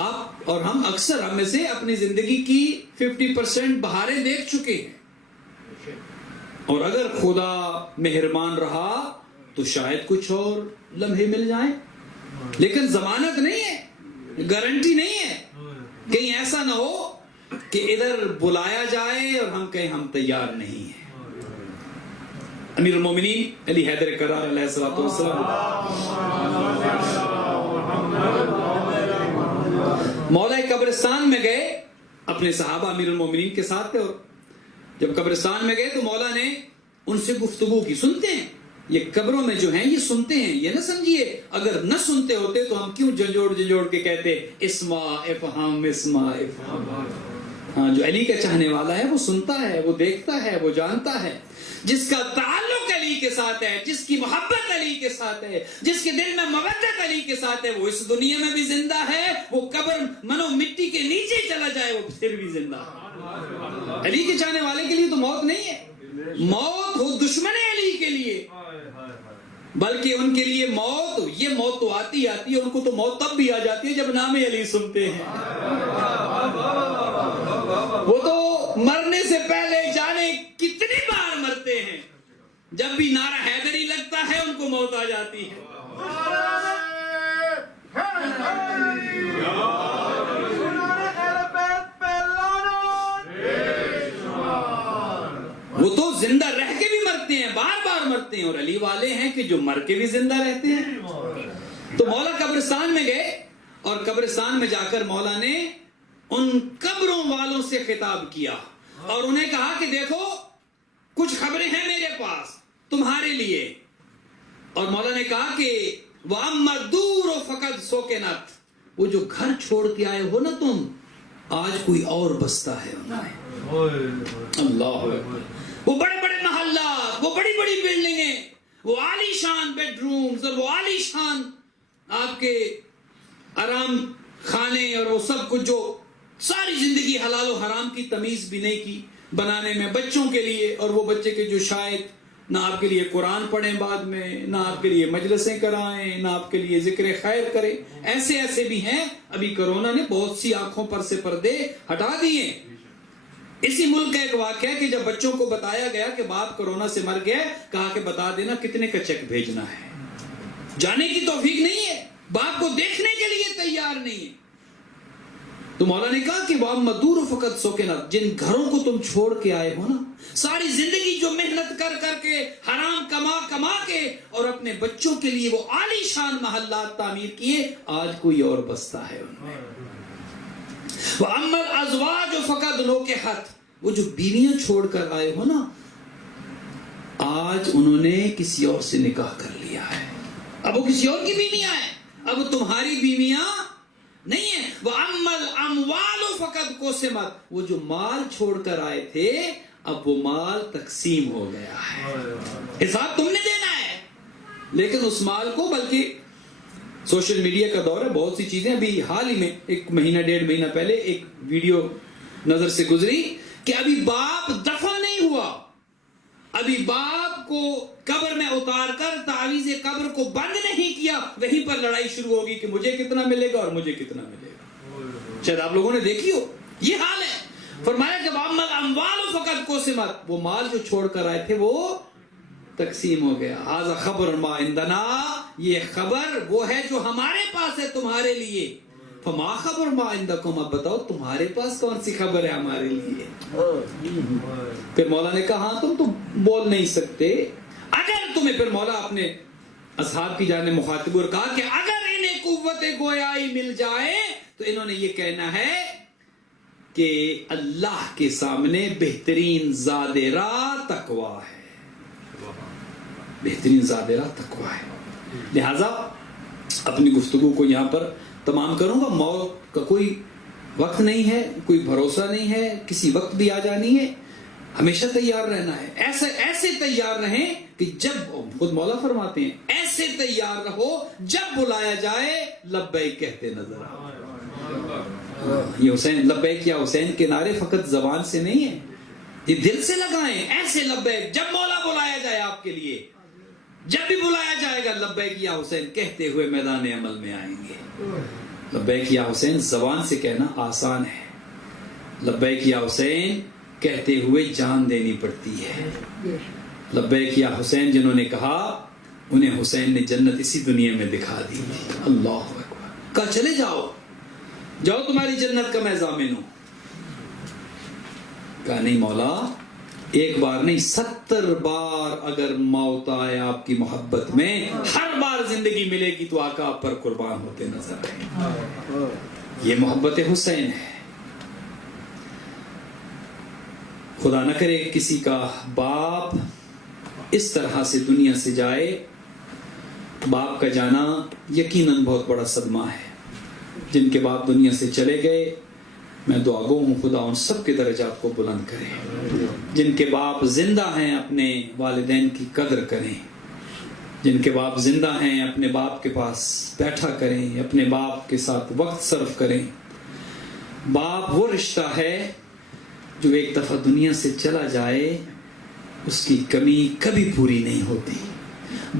آپ اور ہم اکثر ہم میں سے اپنی زندگی کی 50% بہاریں دیکھ چکے ہیں، اور اگر خدا مہربان رہا تو شاید کچھ اور لمحے مل جائیں. لیکن ضمانت نہیں ہے، گارنٹی نہیں ہے. کہیں ایسا نہ ہو کہ ادھر بلایا جائے اور ہم کہیں ہم تیار نہیں ہیں. امیر المومنین علی حیدر کرار علیہ الصلوۃ والسلام مولا قبرستان میں گئے، اپنے صحابہ امیر المومنین کے ساتھ تھے، اور جب قبرستان میں گئے تو مولا نے ان سے گفتگو کی. سنتے ہیں یہ قبروں میں جو ہیں یہ سنتے ہیں. یہ نہ سمجھیے اگر نہ سنتے ہوتے تو ہم کیوں جھنجھوڑ کے کہتے اسما افہام اسما افہام. ہاں، جو علی کا چاہنے والا ہے وہ سنتا ہے، وہ دیکھتا ہے، وہ جانتا ہے. جس کا تعلق علی کے ساتھ ہے، جس کی محبت علی کے ساتھ ہے، جس کے دل میں مودت علی کے ساتھ ہے، وہ اس دنیا میں بھی زندہ ہے. وہ قبر منو مٹی کے نیچے چلا جائے وہ پھر بھی زندہ ہے. علی کے چاہنے والے کے لیے تو موت نہیں ہے. موت ہو دشمن علی کے لیے، بلکہ ان کے لیے موت، یہ موت تو آتی ہے. ان کو تو موت تب بھی آ جاتی ہے جب نام علی سنتے ہیں. وہ تو مرنے سے پہلے جانے کتنی بار مرتے ہیں، جب بھی نعرہ حیدری لگتا ہے ان کو موت آ جاتی ہے. وہ تو زندہ رہ کے بھی مرتے ہیں، بار بار مرتے ہیں. اور علی والے ہیں کہ جو مر کے بھی زندہ رہتے ہیں. تو مولا قبرستان میں گئے، اور قبرستان میں جا کر مولا نے ان قبروں والوں سے خطاب کیا اور انہیں کہا کہ دیکھو کچھ خبریں ہیں میرے پاس تمہارے لیے. اور مولا نے کہا کہ وَأَمَّا الدُّورُ فَقَدْ سُكِنَتْ، وہ جو گھر چھوڑ کے آئے ہو نا تم، آج کوئی اور بستا ہے ان میں. اللہ وہ بڑے بڑے محلات، وہ بڑی بڑی بلڈنگیں، وہ عالی شان بیڈ رومز اور وہ عالی شان آپ کے آرام خانے اور وہ سب کچھ جو ساری زندگی حلال و حرام کی تمیز بھی نہیں کی، بنانے میں بچوں کے لیے، اور وہ بچے کے جو شاید نہ آپ کے لیے قرآن پڑھیں بعد میں، نہ آپ کے لیے مجلسیں کرائیں، نہ آپ کے لیے ذکر خیر کریں، ایسے بھی ہیں۔ ابھی کرونا نے بہت سی آنکھوں پر سے پردے ہٹا دیے۔ اسی ملک کا ایک واقعہ ہے کہ جب بچوں کو بتایا گیا کہ باپ کرونا سے مر گیا، کہا کہ بتا دینا کتنے کا چیک بھیجنا ہے۔ جانے کی توفیق نہیں ہے، باپ کو دیکھنے کے لیے تیار نہیں ہے۔ تو مولا نے کہا کہ وَأَمَّا الدُّورُ فَقَدْ سُكِنَتْ، جن گھروں کو تم چھوڑ کے آئے ہو نا، ساری زندگی جو محنت کر کر کے، حرام کما کے، اور اپنے بچوں کے لیے وہ عالی شان محلات تعمیر کیے، آج کوئی اور بستا ہے ان میں۔ وَأَمَّا الْأَزْوَاجُ فَقَدْ نُكِحَتْ، وہ جو بیویاں چھوڑ کر آئے ہو نا، آج انہوں نے کسی اور سے نکاح کر لیا ہے، اب وہ کسی اور کی بیویاں ہیں، اب وہ تمہاری بیویاں نہیں ہے۔ وَأَمَّا الْأَمْوَالُ فَقَدْ قُسِمَتْ، وہ جو مال چھوڑ کر آئے تھے، اب وہ مال تقسیم ہو گیا ہے، حساب تم نے دینا ہے۔ لیکن اس مال کو، بلکہ سوشل میڈیا کا دور ہے، بہت سی چیزیں، ابھی حال ہی میں 1 مہینہ 1.5 مہینہ پہلے ایک ویڈیو نظر سے گزری کہ ابھی باپ دفن نہیں ہوا، ابھی باپ کو قبر میں اتار کر تعویذ قبر کو بند نہیں کیا، وہیں پر لڑائی شروع ہوگی کہ مجھے کتنا ملے گا اور مجھے کتنا ملے گا۔ شاید آپ لوگوں نے دیکھی ہو، یہ حال ہے۔ فرمایا کہ وَأَمَّا الْأَمْوَالُ فَقَدْ قُسِمَتْ، وہ مال جو چھوڑ کر آئے تھے وہ تقسیم ہو گیا۔ هَذَا خَبْرٌ مَا عِندَنَا، یہ خبر وہ ہے جو ہمارے پاس ہے تمہارے لیے۔ فَمَا خَبْرٌ مَا عِندَكُمْ، اب بتاؤ تمہارے پاس کون سی خبر ہے ہمارے لیے؟ پھر مولا نے کہا ہاں تم تو بول نہیں سکتے، اگر تمہیں، پھر مولا اپنے اصحاب کی جانب مخاطب اور کہا کہ اگر انہیں قوت گویائی مل جائے تو انہوں نے یہ کہنا ہے کہ اللہ کے سامنے بہترین زاد راہ تقویٰ ہے، بہترین زاد راہ تقویٰ ہے۔ لہذا اپنی گفتگو کو یہاں پر تمام کروں گا۔ موت کا کوئی وقت نہیں ہے، کوئی بھروسہ نہیں ہے، کسی وقت بھی آ جانی ہے، ہمیشہ تیار رہنا ہے۔ ایسے تیار رہیں کہ جب، خود مولا فرماتے ہیں ایسے تیار رہو جب بلایا جائے لبیک کہتے نظر آؤ۔ یہ حسین لبیک یا حسین کے نعرے فقط زبان سے نہیں ہے، یہ دل سے لگائیں، ایسے لبیک جب مولا بلایا جائے آپ کے لیے، جب بھی بلایا جائے گا لبیک یا حسین کہتے ہوئے میدان عمل میں آئیں گے۔ لبیک یا حسین زبان سے کہنا آسان ہے، لبیک یا حسین کہتے ہوئے جان دینی پڑتی ہے۔ لبیک یا حسین جنہوں نے کہا انہیں حسین نے جنت اسی دنیا میں دکھا دی۔ اللہ اکبر، کہا چلے جاؤ تمہاری جنت کا میں ضامن ہوں۔ کہا نہیں مولا، ایک بار نہیں 70 بار اگر موت آئے آپ کی محبت میں، ہر بار زندگی ملے گی تو آقا آپ پر قربان ہوتے نظر آئے۔ یہ محبت حسین ہے۔ خدا نہ کرے کسی کا باپ اس طرح سے دنیا سے جائے، باپ کا جانا یقیناً بہت بڑا صدمہ ہے۔ جن کے باپ دنیا سے چلے گئے، میں دعا گو ہوں خدا ان سب کے درجات کو بلند کرے۔ جن کے باپ زندہ ہیں اپنے والدین کی قدر کریں، جن کے باپ زندہ ہیں اپنے باپ کے پاس بیٹھا کریں، اپنے باپ کے ساتھ وقت صرف کریں۔ باپ وہ رشتہ ہے جو ایک دفعہ دنیا سے چلا جائے اس کی کمی کبھی پوری نہیں ہوتی۔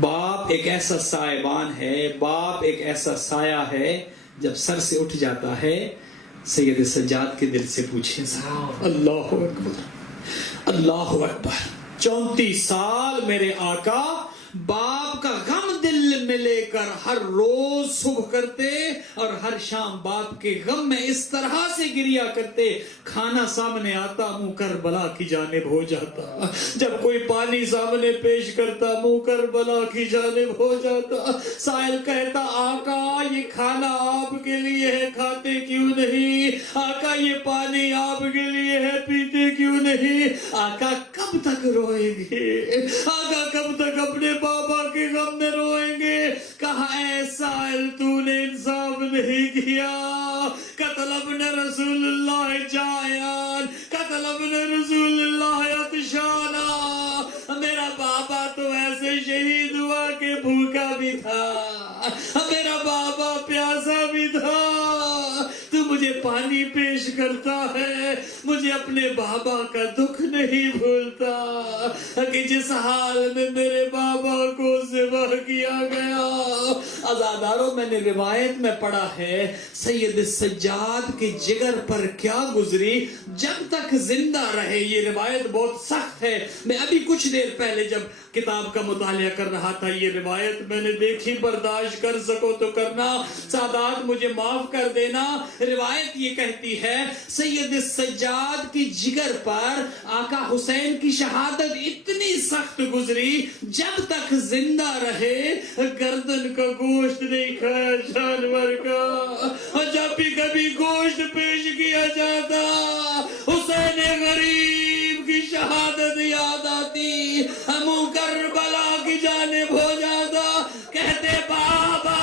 باپ ایک ایسا سائبان ہے، باپ ایک ایسا سایہ ہے، جب سر سے اٹھ جاتا ہے سید سجاد کے دل سے پوچھیں ذرا، اللہ اکبر، اللہ اکبر، 34 سال میرے آقا باپ کا غم دل میں لے کر ہر روز صبح کرتے اور ہر شام باپ کے غم میں اس طرح سے گریا کرتے، کھانا سامنے آتا منہ کربلا کی جانب ہو جاتا، جب کوئی پانی سامنے پیش کرتا منہ کربلا کی جانب ہو جاتا۔ سائل کہتا آقا یہ کھانا آپ کے لیے ہے، کھاتے کیوں نہیں؟ آقا یہ پانی آپ کے لیے ہے، پیتے کیوں نہیں؟ آقا کب تک روئیں گے؟ آقا کب تک اپنے بابا کے غم میں روئیں گے؟ کہا اے سائل تو نے انصاف نہیں کیا، قتل ابن رسول اللہ جائعان، قتل ابن رسول اللہ عطشانا۔ میرا بابا تو ایسے شہید ہوا کہ بھوکا بھی تھا، میرا بابا پیاسا بھی تھا، تو مجھے پانی پیش کرتا ہے، مجھے اپنے بابا کا دکھ نہیں بھولتا کہ جس حال میں میرے بابا کو ذبح کیا گیا۔ عزاداروں، میں نے روایت میں پڑھا ہے سید سجاد کے جگر پر کیا گزری جب تک زندہ رہے۔ یہ روایت بہت سخت ہے، میں ابھی کچھ دیر پہلے جب کتاب کا مطالعہ کر رہا تھا یہ روایت میں نے دیکھی، برداشت کر سکو تو کرنا، سادات مجھے معاف کر دینا۔ روایت یہ کہتی ہے سید سجاد کی جگر پر آقا حسین کی شہادت اتنی سخت گزری جب تک زندہ رہے گردن کا گوشت نہیں کھایا جانور کا، اور جب بھی کبھی گوشت پیش کیا جاتا حسین غریب کی شہادت یاد آتی، منہ کربلا کی جانب ہو جاتا، کہتے بابا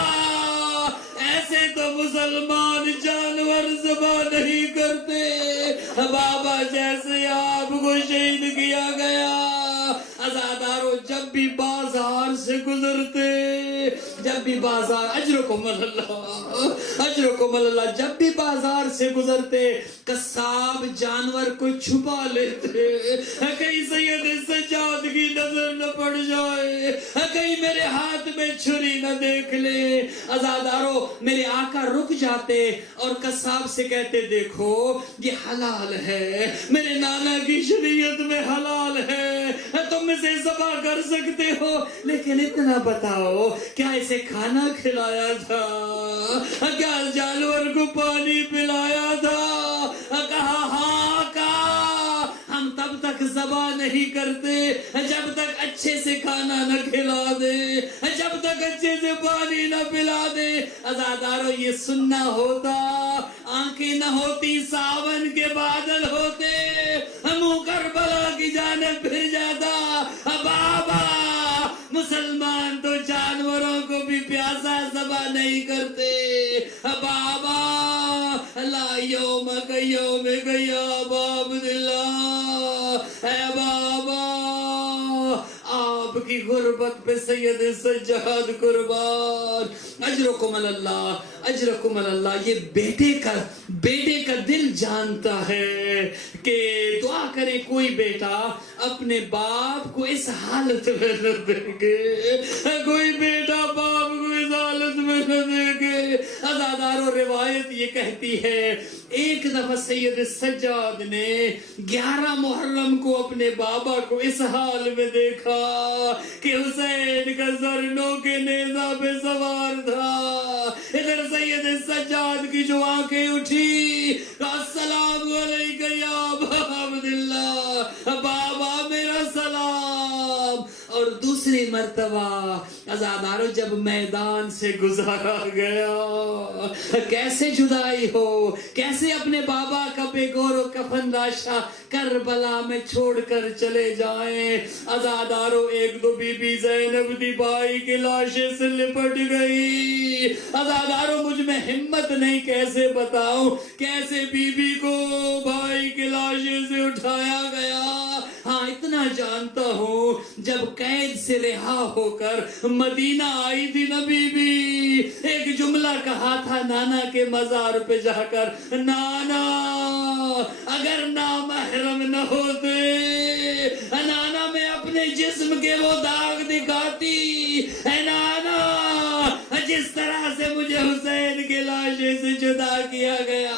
ایسے تو مسلمان جانور ذبح نہیں کرتے، بابا جیسے آپ کو شہید کیا گیا۔ عزادارو، جب بھی بازار سے گزرتے، جب بھی بازار، اجرکم اللہ اجرکم اللہ، جب بھی بازار سے گزرتے قصاب جانور کو چھپا لیتے، کہیں سید سجاد کی نظر نہ پڑ جائے، کہیں میرے ہاتھ میں چھری نہ دیکھ لے۔ عزادارو، میرے آقا رک جاتے اور قصاب سے کہتے دیکھو یہ حلال ہے، میرے نانا کی شریعت میں حلال ہے، تم اسے ذبح کر سکتے ہو، لیکن اتنا بتاؤ کیا اسے کھانا کھلایا تھا، کیا جانور کو پانی پلایا تھا؟ کہا ہاں، کہا ہم تب تک ذبح نہیں کرتے جب تک اچھے سے کھانا نہ کھلا دے، جب تک اچھے سے پانی نہ پلا دے۔ عزادارو، یہ سننا ہوتا، آنکھیں نہ ہوتی، ساون کے بادل ہوتے، منہ کربلا کی جانب پھر جاتا، بابا مسلمان تو جانوروں کو بھی پیاسا ذبح نہیں کرتے، بابا لا یوم یوم یا باب اللہ، اے بابا آپ کی غربت پہ سید سجاد قربان۔ اجرکم اللہ اجرکم اللہ۔ یہ بیٹے کا دل جانتا ہے کہ دعا کرے کوئی بیٹا اپنے باپ کو اس حالت میں نہ دیکھے، کوئی بیٹا باپ کو اس حالت میں نہ دیکھے۔ عزادارو، روایت یہ کہتی ہے ایک دفعہ سید سجاد نے 11 محرم کو اپنے بابا کو اس حال میں دیکھا کہ حسین کا سر نوکے نیزہ پہ سوار تھا۔ ادھر سید سجاد کی جو آنکھیں اٹھی، السلام علیکم یا ابا عبداللہ، بابا میرا سلام۔ اور دوسری مرتبہ عزادارو جب میدان سے گزارا گیا، کیسے جدائی ہو، کیسے اپنے بابا کا بے گور و کفن لاشا کربلا میں چھوڑ کر چلے جائیں۔ عزادارو، ایک دو بی بی زینب دی بھائی کی لاشیں سے لپٹ گئی۔ عزادارو، مجھ میں ہمت نہیں کیسے بتاؤں کیسے بی بی کو بھائی کی لاشیں سے اٹھایا گیا۔ ہاں اتنا جانتا ہوں جب قید سے رہا ہو کر مدینہ آئی تھی نا بی بی، ایک جملہ کہا تھا نانا کے مزار پہ جا کر، نانا اگر نامحرم نہ ہوتے، نانا میں اپنے جسم کے وہ داغ دکھاتی، اے نانا جس طرح سے مجھے حسین کے لاشے سے جدا کیا گیا۔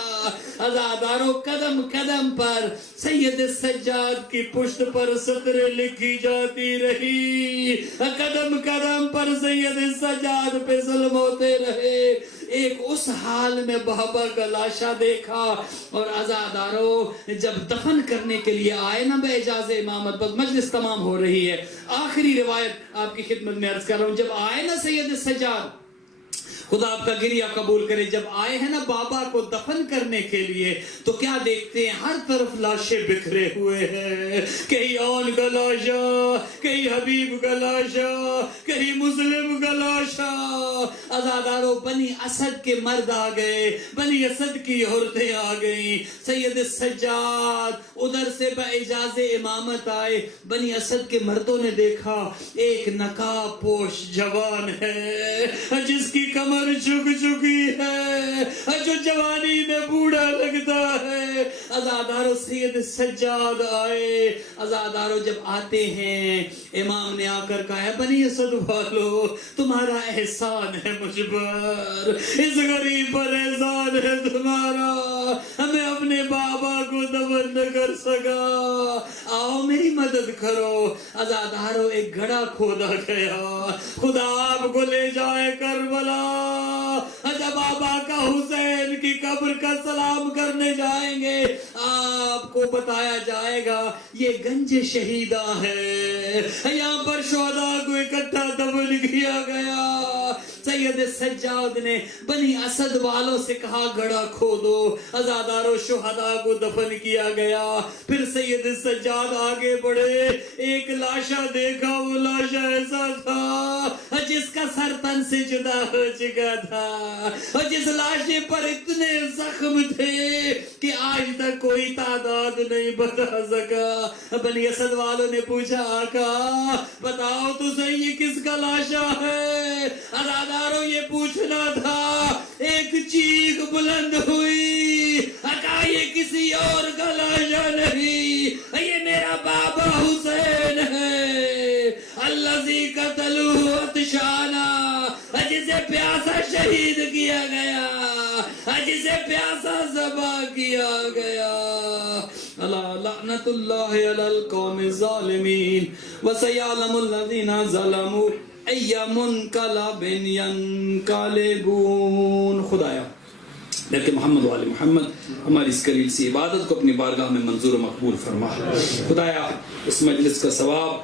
عزادارو، قدم قدم پر سید سجاد کی پشت پر سطریں لکھی جاتی رہی، قدم قدم پر سید سجاد پہ ظلم ہوتے رہے۔ ایک اس حال میں بابا کا لاشا دیکھا، اور عزادارو جب دفن کرنے کے لیے آئے نا بے اجازت امامت، بس مجلس تمام ہو رہی ہے، آخری روایت آپ کی خدمت میں عرض کر رہا ہوں، جب آئے نا سید سجاد، خدا آپ کا گریہ قبول کرے، جب آئے ہیں نا بابا کو دفن کرنے کے لیے تو کیا دیکھتے ہیں، ہر طرف لاشیں بکھرے ہوئے ہیں، کہیں اون کا لاشا، کہیں حبیب کا لاشا، کہیں مسلم کا لاشا۔ عزادارو، بنی اسد کے مرد آ گئے، بنی اسد کی عورتیں آ گئیں، سید سجاد ادھر سے باجازت امامت آئے، بنی اسد کے مردوں نے دیکھا ایک نقاب پوش جوان ہے جس کی کمر جھک چکی ہے، جو جوانی میں بوڑھا لگتا ہے. عزادارو سید سجاد آئے. عزادارو جب آتے ہیں امام نے آ کر کہا ہے بنی اسد والو تمہارا احسان ہے مجھ پر, اس غریب پر احسان ہے تمہارا, ہمیں اپنے بابا کو دفن نہ کر سکا, آؤ میری مدد کرو. عزادارو ایک گڑھا کھودا گیا, خدا آپ کو لے جائے کربلا. جب بابا کا حسین کی قبر کا سلام کرنے جائیں گے آپ کو بتایا جائے گا یہ گنج شہیدہ ہے, یہاں پر شہداء کو اکٹھا دفن کیا گیا. سید سجاد نے بنی اسد والوں سے کہا گڑھا کھودو. عزادارو شہداء کو دفن کیا گیا. پھر سید سجاد آگے بڑھے, ایک لاشا دیکھا, وہ لاشا ایسا تھا جس کا سر تن سے جدا ہو چکا تھا, اور جس لاشے پر اتنے زخم تھے کہ آج تک کوئی تعداد نہیں بتا سکا. بنی اسد والوں نے پوچھا آقا بتاؤ تو صحیح یہ کس کا لاشا ہے. عزادارو یہ پوچھنا تھا. ایک چیخ بلند ہوئی, آقا یہ کسی اور کا لاشا نہیں, یہ میرا بابا حسین ہے, الذی قتلوہ عطشانا, جسے پیاسا شہید کیا گیا, جسے پیاسا ذبح کیا گیا. اللہ لعنت اللہ علی القوم الظالمین وسیعلم الذین ظلموا ای منقلب ینقلبون. خدایا لیکن محمد و آل محمد ہماری اس قلیل سی عبادت کو اپنی بارگاہ میں منظور و مقبول فرما. خدایا اس مجلس کا ثواب